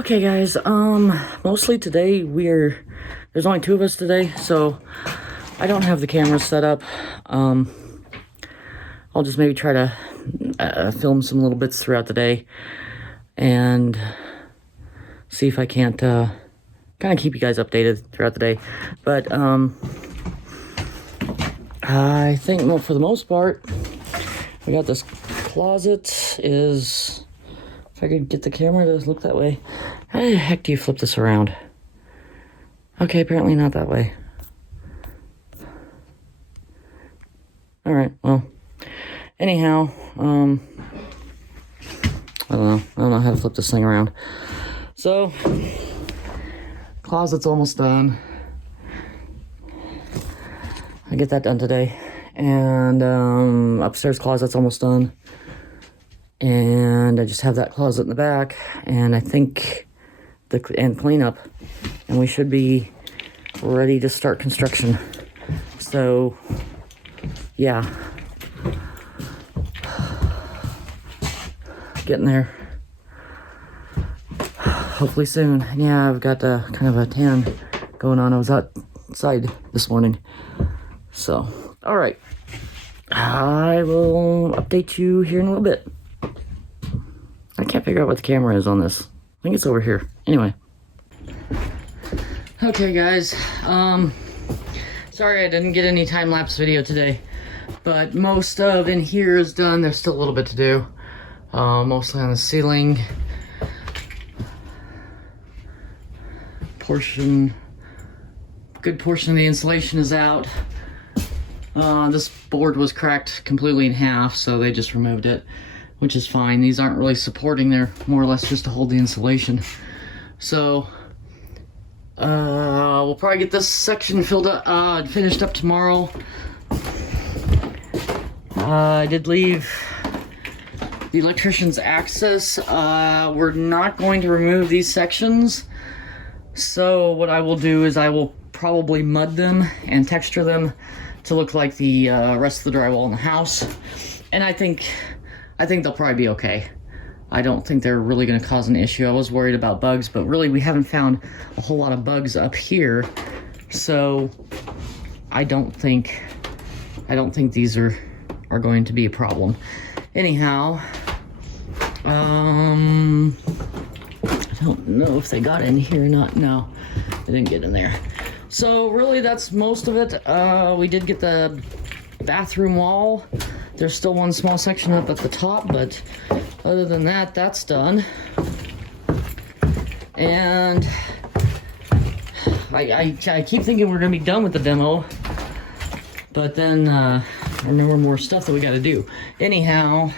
Okay, guys, mostly today there's only two of us today, so I don't have the camera set up. I'll just maybe try to film some little bits throughout the day and see if I can't kind of keep you guys updated throughout the day. But I think for the most part, we got this closet is, if I could get the camera to look that way. How the heck do you flip this around? Okay, apparently not that way. Alright, well, anyhow, I don't know how to flip this thing around. So, closet's almost done. I get that done today. And upstairs closet's almost done. And I just have that closet in the back, and I think and cleanup, and we should be ready to start construction. So, yeah, getting there. Hopefully soon. Yeah, I've got kind of a tan going on. I was outside this morning. So, all right. I will update you here in a little bit. I can't figure out what the camera is on this. I think it's over here. Anyway. Okay, guys. Sorry I didn't get any time-lapse video today. But most of in here is done. There's still a little bit to do. Mostly on the ceiling. Good portion of the insulation is out. This board was cracked completely in half, so they just removed it, which is fine. These aren't really supporting, they're more or less just to hold the insulation. So, we'll probably get this section filled up, finished up tomorrow. I did leave the electrician's access. We're not going to remove these sections. So what I will do is I will probably mud them and texture them to look like the rest of the drywall in the house. And I think they'll probably be okay. I don't think they're really going to cause an issue. I was worried about bugs, but really we haven't found a whole lot of bugs up here. So I don't think these are going to be a problem. Anyhow, I don't know if they got in here or not. No, they didn't get in there. So really that's most of it. We did get the bathroom wall. There's still one small section up at the top, but other than that, that's done. And I keep thinking we're gonna be done with the demo, but then I remember more stuff that we gotta do. Anyhow,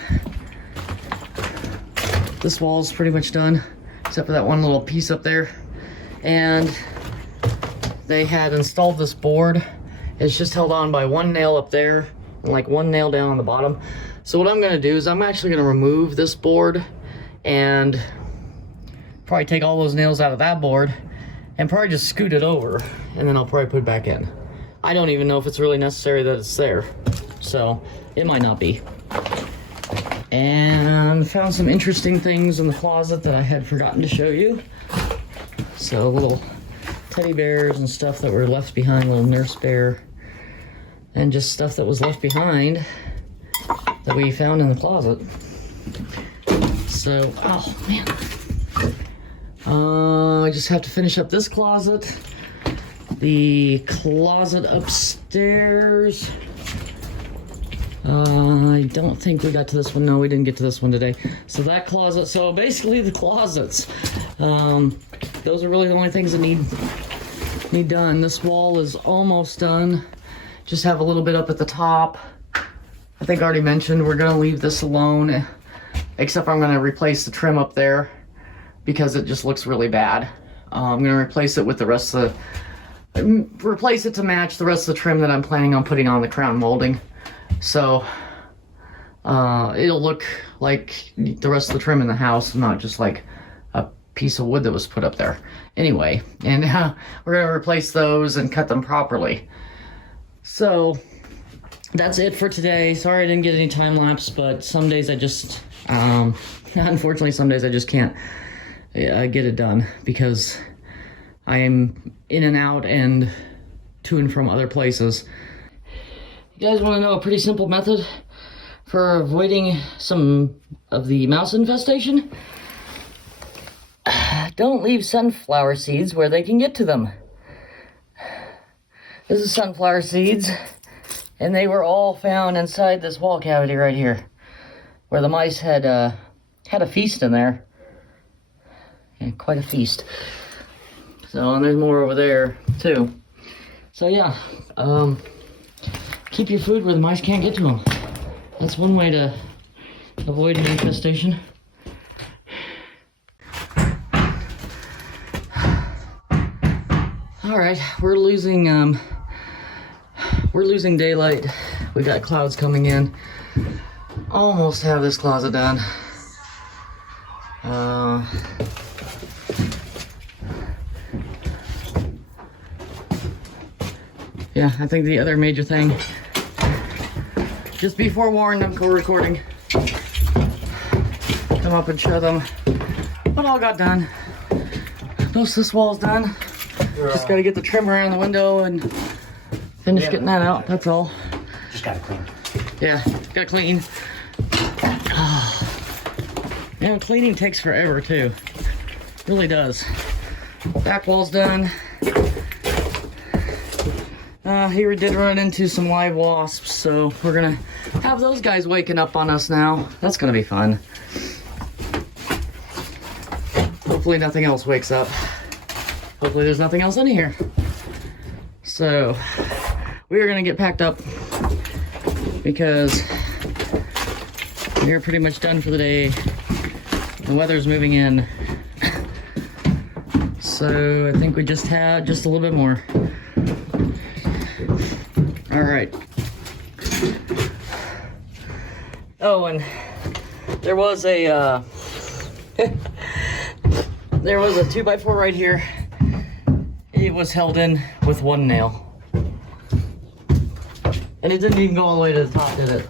this wall's pretty much done, except for that one little piece up there. And they had installed this board. It's just held on by one nail up there and like one nail down on the bottom. So what I'm gonna do is I'm actually gonna remove this board and probably take all those nails out of that board and probably just scoot it over, and then I'll probably put it back in. I don't even know if it's really necessary that it's there, so it might not be. And found some interesting things in the closet that I had forgotten to show you. So little teddy bears and stuff that were left behind, little nurse bear, and just stuff that was left behind that we found in the closet. So, oh man. I just have to finish up this closet. The closet upstairs. I don't think we got to this one. No, we didn't get to this one today. So that closet, so basically the closets. Those are really the only things that need done. This wall is almost done. Just have a little bit up at the top. I think I already mentioned we're gonna leave this alone, except I'm gonna replace the trim up there because it just looks really bad. I'm gonna replace it with the rest of replace it to match the rest of the trim that I'm planning on putting on the crown molding. So it'll look like the rest of the trim in the house, not just like a piece of wood that was put up there. Anyway, and we're gonna replace those and cut them properly. So that's it for today. Sorry I didn't get any time lapse, but some days I just unfortunately some days I just can't get it done, because I am in and out and to and from other places. You guys want to know a pretty simple method for avoiding some of the mouse infestation? Don't leave sunflower seeds where they can get to them. This is sunflower seeds, and they were all found inside this wall cavity right here, where the mice had a feast in there. Yeah, quite a feast. So, and there's more over there too. So yeah, keep your food where the mice can't get to them. That's one way to avoid an infestation. All right, we're losing daylight. We got clouds coming in. Almost have this closet done. Yeah, I think the other major thing, just be forewarned, I'm co-recording. Come up and show them what all got done. Most of this wall's done. Just gotta get the trim around the window and finish getting that out, that's all. Just gotta clean. Yeah, gotta clean. And cleaning takes forever too. Really does. Back wall's done. Here we did run into some live wasps, so we're gonna have those guys waking up on us now. That's gonna be fun. Hopefully nothing else wakes up. Hopefully there's nothing else in here. So, we are gonna get packed up because we're pretty much done for the day. The weather's moving in. So, I think we just have just a little bit more. All right. Oh, and there was a 2x4 right here. It was held in with one nail. And it didn't even go all the way to the top, did it?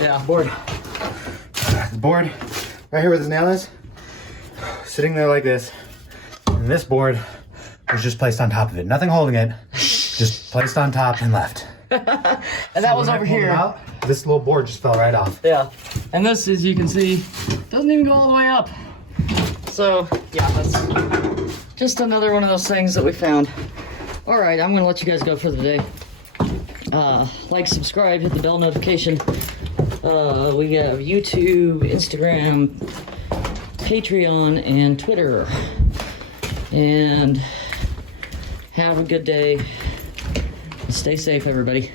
Yeah, board. The board, right here where this nail is, sitting there like this. And this board was just placed on top of it. Nothing holding it, just placed on top and left. And that was over here. Out, this little board just fell right off. Yeah. And this, as you can see, doesn't even go all the way up. So, yeah, that's just another one of those things that we found. All right, I'm gonna let you guys go for the day. Like, subscribe, hit the bell notification. We have YouTube, Instagram, Patreon, and Twitter. And have a good day. Stay safe, everybody.